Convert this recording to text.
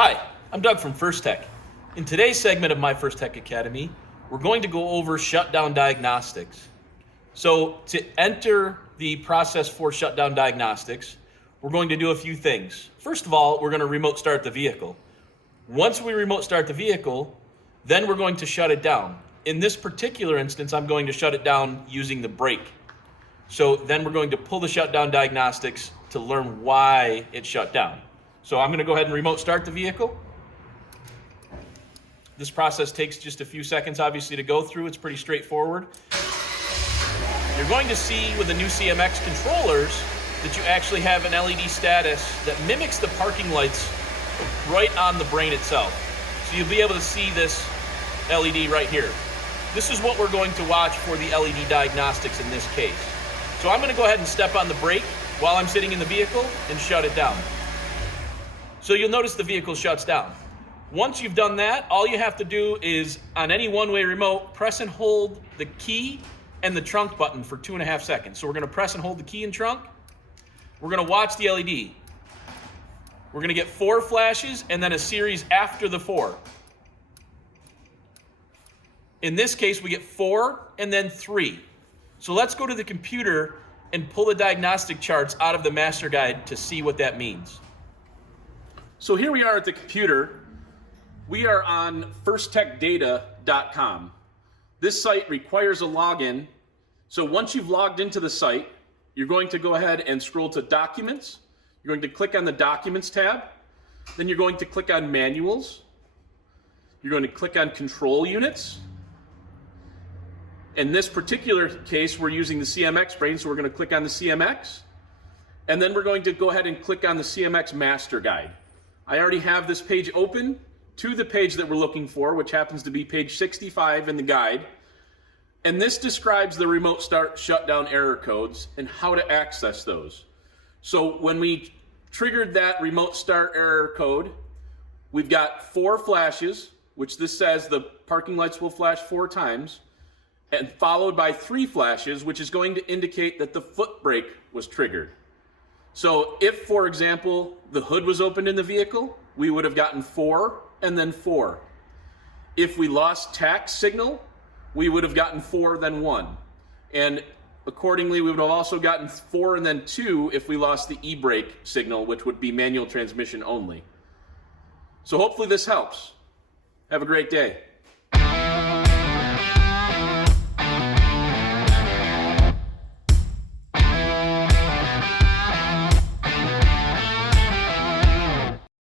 Hi, I'm Doug from Firstech. In today's segment of my Firstech Academy, we're going to go over Shutdown Diagnostics. So to enter the process for Shutdown Diagnostics, we're going to do a few things. First of all, we're going to remote start the vehicle. Once we remote start the vehicle, then we're going to shut it down. In this particular instance, I'm going to shut it down using the brake. So then we're going to pull the Shutdown Diagnostics to learn why it shut down. So I'm going to go ahead and remote start the vehicle. This process takes just a few seconds, obviously, to go through. It's pretty straightforward. You're going to see with the new CMX controllers that you actually have an LED status that mimics the parking lights right on the brain itself. So you'll be able to see this LED right here. This is what we're going to watch for the LED diagnostics in this case. So I'm going to go ahead and step on the brake while I'm sitting in the vehicle and shut it down. So you'll notice the vehicle shuts down. Once you've done that, all you have to do is, on any one-way remote, press and hold the key and the trunk button for 2.5 seconds. So we're going to press and hold the key and trunk. We're going to watch the LED. We're going to get 4 flashes and then a series after the 4. In this case, we get 4 and then 3. So let's go to the computer and pull the diagnostic charts out of the master guide to see what that means. So here we are at the computer. We are on firsttechdata.com. This site requires a login. So once you've logged into the site, you're going to go ahead and scroll to Documents. You're going to click on the Documents tab. Then you're going to click on Manuals. You're going to click on Control Units. In this particular case, we're using the CMX brain, so we're going to click on the CMX. And then we're going to go ahead and click on the CMX Master Guide. I already have this page open to the page that we're looking for, which happens to be page 65 in the guide. And this describes the remote start shutdown error codes and how to access those. So when we triggered that remote start error code, we've got 4 flashes, which this says the parking lights will flash 4 times, and followed by 3 flashes, which is going to indicate that the foot brake was triggered. So if, for example, the hood was opened in the vehicle, we would have gotten 4 and then 4. If we lost tach signal, we would have gotten 4, then 1. And accordingly, we would have also gotten 4 and then 2 if we lost the e-brake signal, which would be manual transmission only. So hopefully this helps. Have a great day.